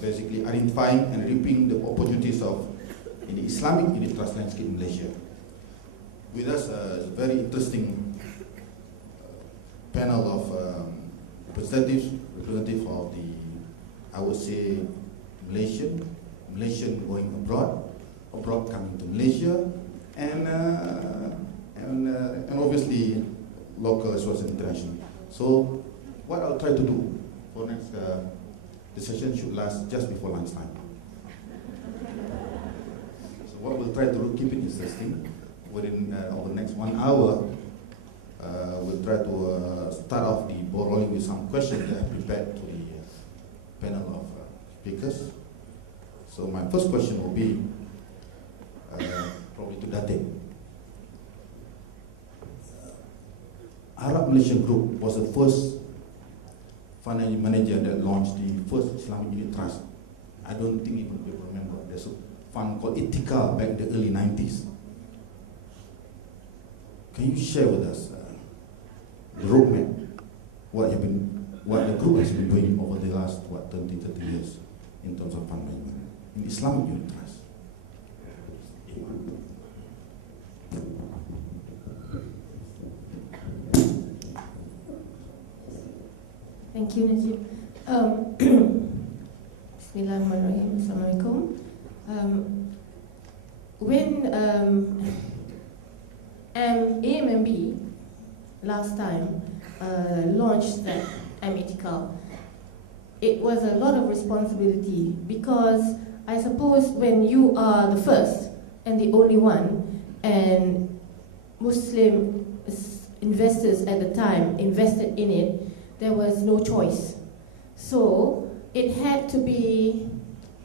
basically identifying and reaping the opportunities of in the Islamic unit trust landscape in Malaysia. With us a very interesting panel of representative of the, I would say, Malaysian going abroad coming to Malaysia, and obviously local as well as international. So what I'll try to do for next, the session should last just before lunchtime. So what we'll try to do, keep it interesting. Within over the next 1 hour, we'll try to start off the ball rolling with some questions that I prepared to the panel of speakers. So my first question will be probably to Datin. Arab Malaysian Group was the first fund manager that launched the first Islamic unit trust. I don't think even people remember. There's a fund called Itikal back in the early 90s. Can you share with us the roadmap, what the group has been doing over the last 20, 30 years in terms of fund management in Islamic unit trust? Thank you, Najib. Bismillahirrahmanirrahim. Assalamualaikum. When AMMB last time launched that Amitikal, it was a lot of responsibility, because I suppose when you are the first and the only one, and Muslim investors at the time invested in it, there was no choice. So it had to be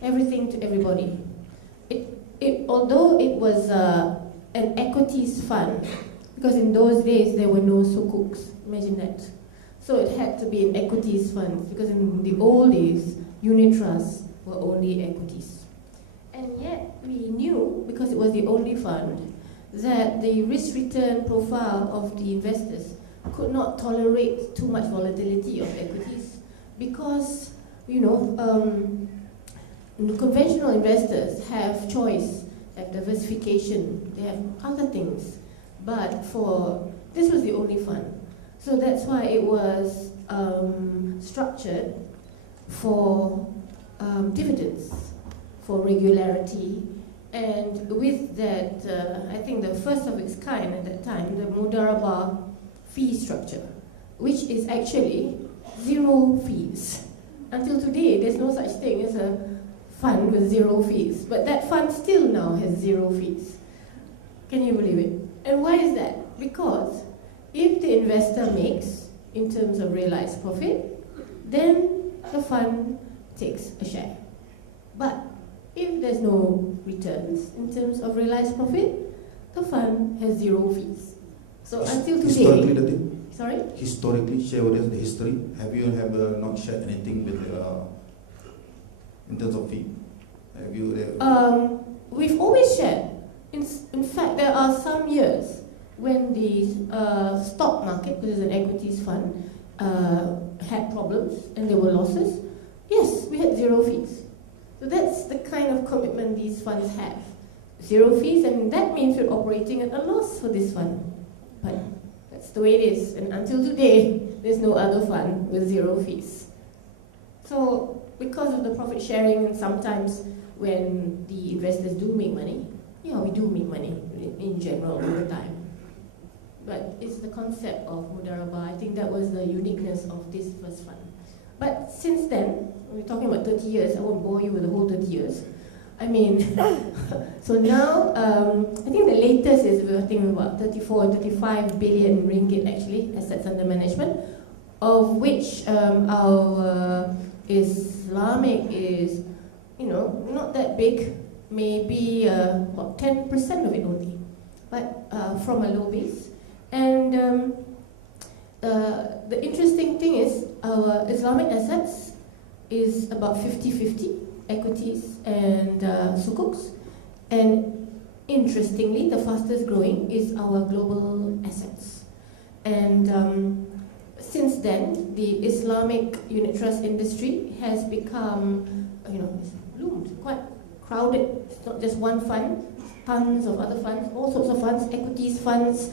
everything to everybody. Although it was an equities fund, because in those days there were no sukuks, imagine that. So it had to be an equities fund, because in the old days, unit trusts were only equities. And yet we knew, because it was the only fund, that the risk-return profile of the investors could not tolerate too much volatility of equities, because, conventional investors have choice, have diversification, they have other things, but this was the only fund. So that's why it was structured for dividends, for regularity, and with that, I think the first of its kind at that time, the Mudarabah fee structure, which is actually 0 fees. Until today, there's no such thing as a fund with 0 fees, but that fund still now has 0 fees. Can you believe it? And why is that? Because if the investor makes, in terms of realized profit, then the fund takes a share. But if there's no returns in terms of realized profit, the fund has 0 fees. So until today, sorry? Historically, share with us the history. Have you not shared anything with in terms of fee? Have you? We've always shared. In fact, there are some years when the stock market, which is an equities fund, had problems and there were losses. Yes, we had 0 fees. So that's the kind of commitment these funds have. 0 fees, and that means we're operating at a loss for this fund. But that's the way it is. And until today, there's no other fund with 0 fees. So because of the profit sharing, and sometimes when the investors do make money, we do make money in general all the time. But it's the concept of Mudarabah. I think that was the uniqueness of this first fund. But since then, we're talking about 30 years, I won't bore you with the whole 30 years. I mean, so now, I think the latest is we're thinking about 34, 35 billion ringgit actually, assets under management, of which our Islamic is, not that big, maybe about 10% of it only, but from a low base. And the interesting thing is our Islamic assets is about 50-50, equities and sukuks. And interestingly, the fastest growing is our global assets. And since then, the Islamic unit trust industry has become, it's bloomed, quite crowded. It's not just one fund, tons of other funds, all sorts of funds, equities funds,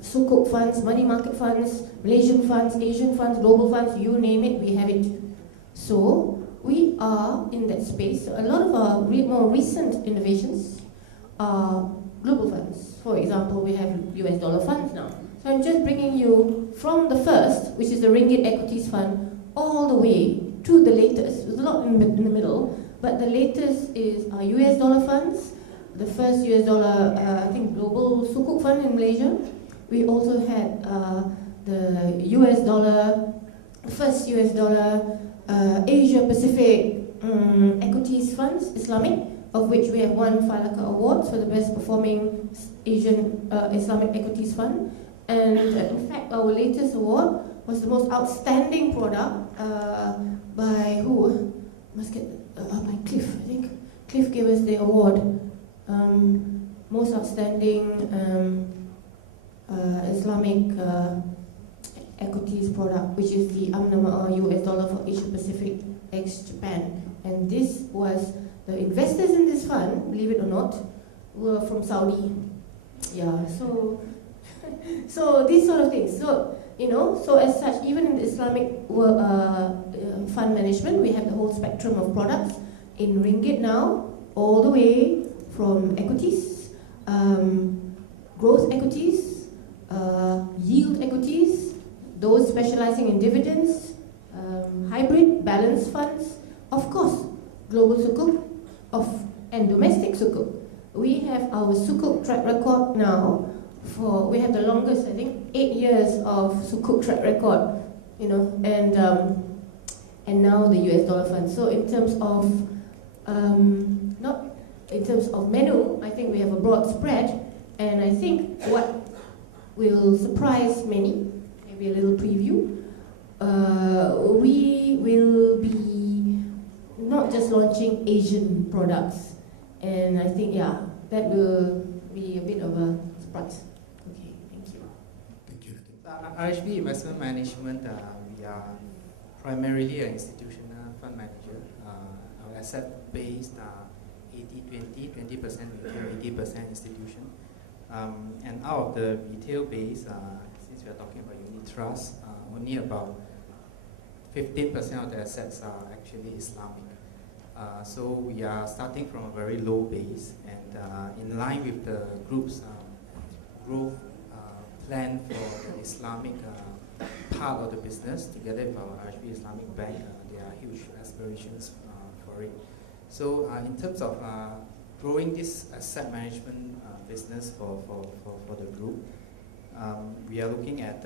sukuk funds, money market funds, Malaysian funds, Asian funds, global funds, you name it, we have it. So we are in that space. So a lot of our more recent innovations are global funds. For example, we have US dollar funds now. So I'm just bringing you from the first, which is the Ringgit Equities Fund, all the way to the latest. There's a lot in the middle, but the latest is our US dollar funds, the first US dollar, global sukuk fund in Malaysia. We also had the US dollar, first US dollar Asia Pacific equities funds, Islamic, of which we have won Falaka Awards for the best performing Asian Islamic equities fund. And in fact, our latest award was the most outstanding product by who? Must get by Cliff, I think. Cliff gave us the award, most outstanding Islamic equities product, which is the US dollar for Asia Pacific ex Japan. And this was, the investors in this fund, believe it or not, were from Saudi. Yeah, so these sort of things. So, so as such, even in the Islamic fund management, we have the whole spectrum of products in Ringgit now, all the way from equities, growth equities, yield equities, those specializing in dividends, hybrid, balanced funds, of course, global sukuk, and domestic sukuk. We have our sukuk track record now we have the longest, I think, 8 years of sukuk track record, and now the US dollar fund. So in terms of, not in terms of menu, I think we have a broad spread, and I think what will surprise many, maybe a little preview, we will be not just launching Asian products, and I think, that will be a bit of a surprise. Okay, thank you. Thank you. RHB Investment Management, we are primarily an institutional fund manager. Our asset based 80-20, 20% retail, 80% institution. And out of the retail base, since we are talking about unit trust, only about 15% of the assets are actually Islamic. So we are starting from a very low base, and in line with the group's growth plan for the Islamic part of the business, together with our RHB Islamic Bank, there are huge aspirations for it. So in terms of growing this asset management business for the group, we are looking at,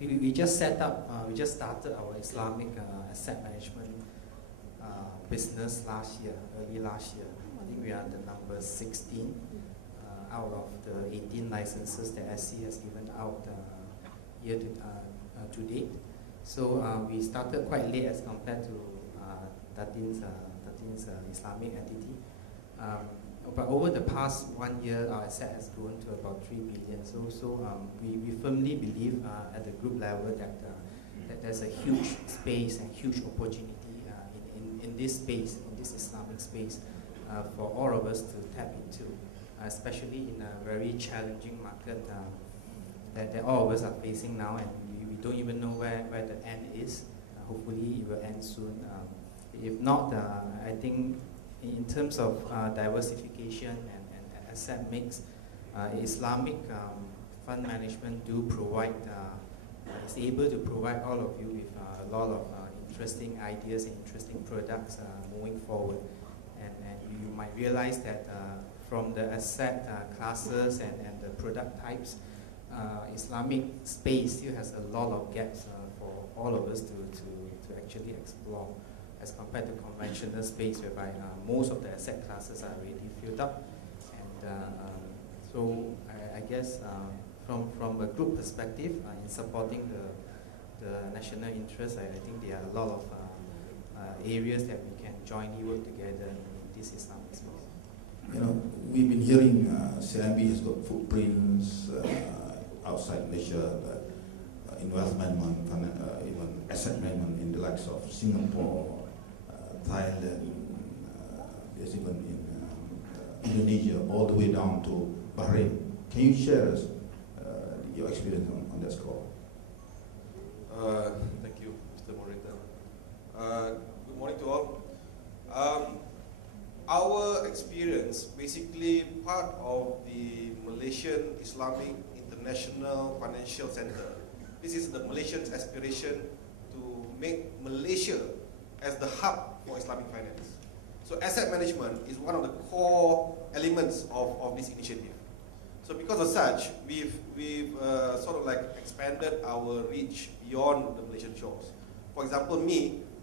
we just started our Islamic asset management business early last year. I think we are the number 16 out of the 18 licenses that SC has given out year to date. So we started quite late as compared to Datin's Islamic entity. But over the past 1 year, our asset has grown to about 3 billion. So we firmly believe at the group level that there's a huge space and huge opportunity in this space, in this Islamic space, for all of us to tap into, especially in a very challenging market that all of us are facing now, and we don't even know where the end is. Hopefully it will end soon. If not, I think in terms of diversification and asset mix, Islamic fund management do provide, is able to provide all of you with a lot of interesting ideas and interesting products moving forward. And you might realize that from the asset classes and the product types, Islamic space still has a lot of gaps for all of us to actually explore, as compared to conventional space whereby most of the asset classes are already filled up. And so I guess from a group perspective, in supporting the national interest, I think there are a lot of areas that we can jointly work together in this Islamic space. We've been hearing CIMB has got footprints outside Malaysia, in wealth management, even asset management in the likes of Singapore, Thailand, yes, even in Indonesia, all the way down to Bahrain. Can you share us your experience on that score? Thank you, Mr. Moderator. Good morning to all. Our experience, basically part of the Malaysian Islamic International Financial Center. This is the Malaysians' aspiration to make Malaysia as the hub for Islamic finance. So asset management is one of the core elements of this initiative. So because of such, we've sort of like expanded our reach beyond the Malaysian shores. For example,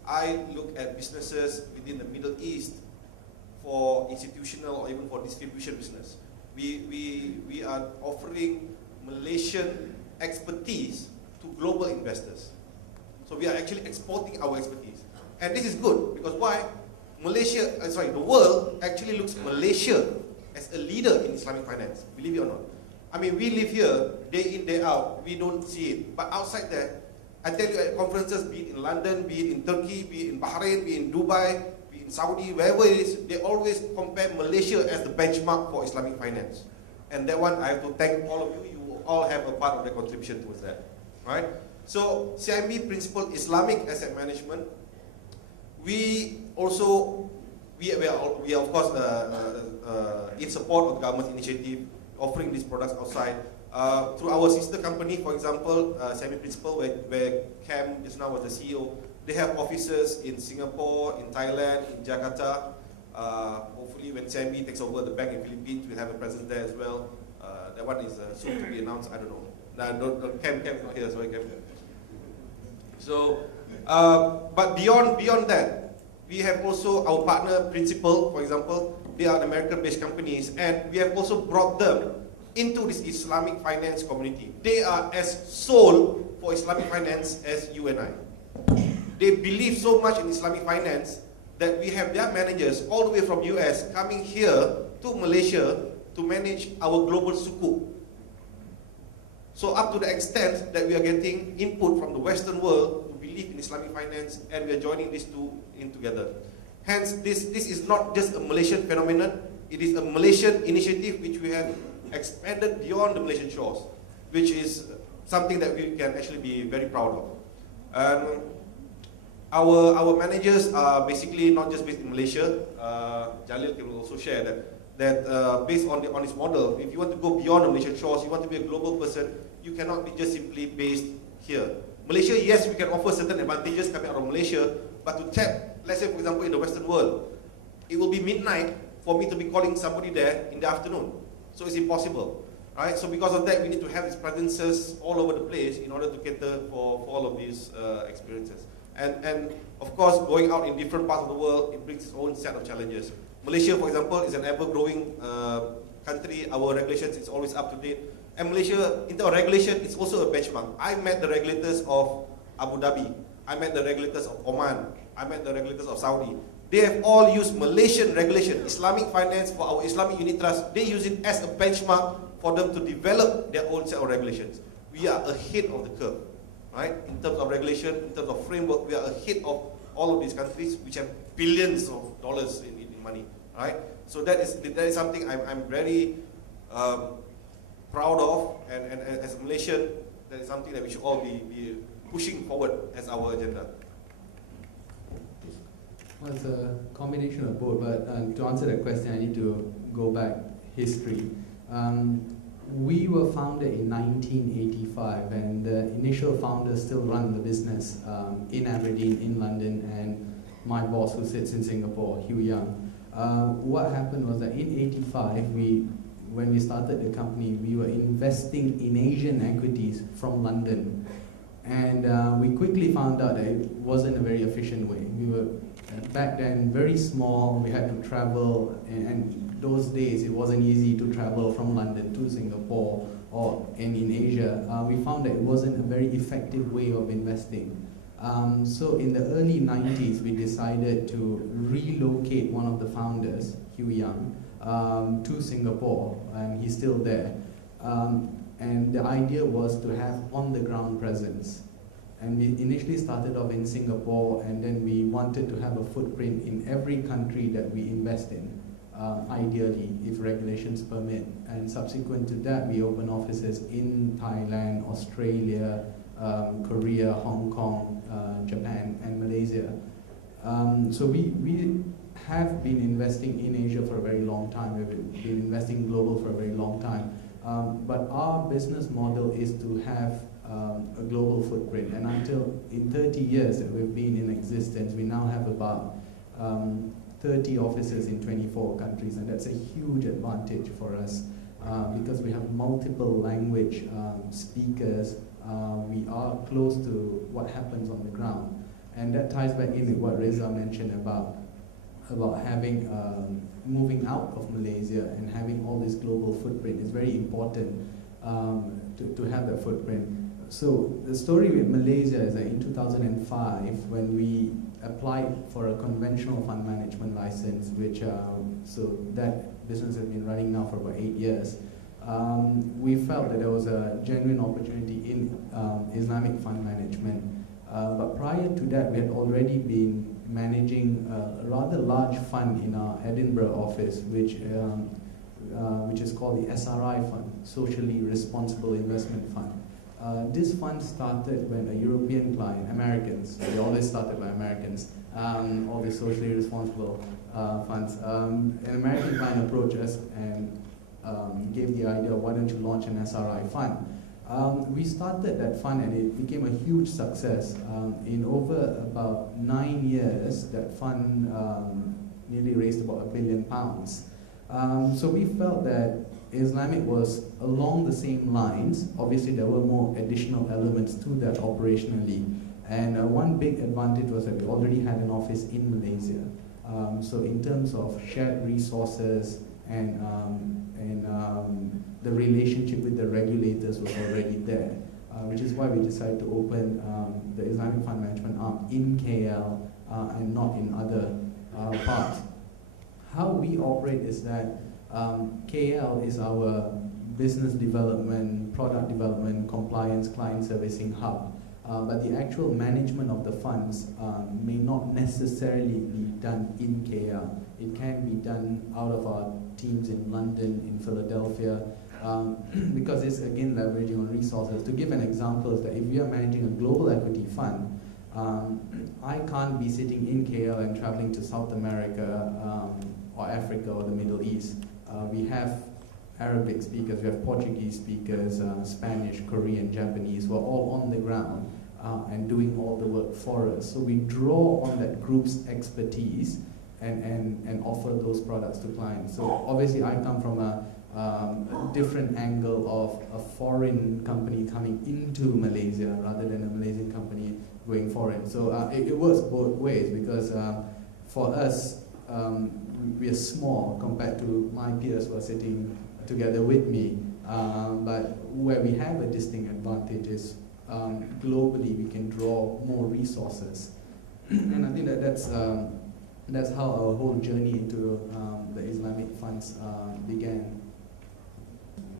I look at businesses within the Middle East for institutional or even for distribution business. We are offering Malaysian expertise to global investors. So we are actually exporting our expertise. And this is good because why? The world actually looks Malaysia as a leader in Islamic finance, believe it or not. I mean, we live here, day in, day out, we don't see it. But outside there, I tell you at conferences, be it in London, be it in Turkey, be it in Bahrain, be it in Dubai, be it in Saudi, wherever it is, they always compare Malaysia as the benchmark for Islamic finance. And that one, I have to thank all of you. You all have a part of the contribution towards that. Right? So, CIMB principle Islamic asset management. We are of course in support of the government's initiative, offering these products outside. Through our sister company, for example, CIMB Principal, where Cam just now was the CEO, they have offices in Singapore, in Thailand, in Jakarta. Hopefully when CIMB takes over the bank in Philippines, we'll have a presence there as well. That one is soon to be announced, I don't know. Cam is not here, sorry Cam. So, but beyond that, we have also our partner Principal, for example, they are American-based companies, and we have also brought them into this Islamic finance community. They are as sold for Islamic finance as you and I. They believe so much in Islamic finance that we have their managers all the way from US coming here to Malaysia to manage our global sukuk. So up to the extent that we are getting input from the Western world to believe in Islamic finance, and we are joining these two in together. Hence, this is not just a Malaysian phenomenon, it is a Malaysian initiative which we have expanded beyond the Malaysian shores, which is something that we can actually be very proud of. Our managers are basically not just based in Malaysia. Jalil can also share that based on this model, if you want to go beyond the Malaysian shores, you want to be a global person, you cannot be just simply based here. Malaysia, yes, we can offer certain advantages coming out of Malaysia, but to tap, let's say for example in the Western world, it will be midnight for me to be calling somebody there in the afternoon. So it's impossible, right? So because of that, we need to have these presences all over the place in order to cater for all of these experiences. And of course, going out in different parts of the world, it brings its own set of challenges. Malaysia, for example, is an ever-growing country. Our regulations is always up to date. And Malaysia, in terms of regulation, it's also a benchmark. I met the regulators of Abu Dhabi. I met the regulators of Oman. I met the regulators of Saudi. They have all used Malaysian regulation, Islamic finance for our Islamic unit trust. They use it as a benchmark for them to develop their own set of regulations. We are ahead of the curve, right? In terms of regulation, in terms of framework, we are ahead of all of these countries which have billions of dollars in money, right? So that is something I'm very proud of, and as a Malaysian, that is something that we should all be pushing forward as our agenda. Well, it's a combination of both, but to answer that question, I need to go back history. We were founded in 1985, and the initial founders still run the business in Aberdeen, in London, and my boss who sits in Singapore, Hugh Young. What happened was that in 85, when we started the company, we were investing in Asian equities from London. And we quickly found out that it wasn't a very efficient way. We were back then very small, we had to travel, and those days it wasn't easy to travel from London to Singapore and in Asia. We found that it wasn't a very effective way of investing. So in the early 90s, we decided to relocate one of the founders, Hugh Young, to Singapore, and he's still there. And the idea was to have on-the-ground presence. And we initially started off in Singapore, and then we wanted to have a footprint in every country that we invest in, ideally, if regulations permit. And subsequent to that, we opened offices in Thailand, Australia, Korea, Hong Kong, Japan, and Malaysia. So we have been investing in Asia for a very long time. We've been investing global for a very long time. But our business model is to have a global footprint. And until in 30 years that we've been in existence, we now have about 30 offices in 24 countries. And that's a huge advantage for us because we have multiple language speakers. We are close to what happens on the ground. And that ties back in with what Reza mentioned about having moving out of Malaysia and having all this global footprint is very important to have that footprint. So the story with Malaysia is that in 2005, when we applied for a conventional fund management license, which so that business has been running now for about 8 years, we felt that there was a genuine opportunity in Islamic fund management. But prior to that, we had already been managing a rather large fund in our Edinburgh office, which is called the SRI Fund, Socially Responsible Investment Fund. This fund started when a European client, Americans, they always started by Americans, all the socially responsible funds. An American client approached us and gave the idea, why don't you launch an SRI fund? We started that fund and it became a huge success. In over about 9 years, that fund nearly raised about £1 billion. So we felt that Islamic was along the same lines. Obviously, there were more additional elements to that operationally. And one big advantage was that we already had an office in Malaysia. So in terms of shared resources and the relationship with the regulators was already there, which is why we decided to open the Islamic Fund Management arm in KL and not in other parts. How we operate is that KL is our business development, product development, compliance, client servicing hub. But the actual management of the funds may not necessarily be done in KL. It can be done out of our teams in London, in Philadelphia, because it's again leveraging on resources. To give an example is that if we are managing a global equity fund, I can't be sitting in KL and traveling to South America or Africa or the Middle East. We have Arabic speakers, we have Portuguese speakers, Spanish, Korean, Japanese, who are all on the ground and doing all the work for us. So we draw on that group's expertise and offer those products to clients. So obviously I come from a different angle of a foreign company coming into Malaysia rather than a Malaysian company going foreign. So it works both ways because for us, we are small compared to my peers who are sitting together with me, but where we have a distinct advantage is globally we can draw more resources. And I think that's how our whole journey into the Islamic funds began.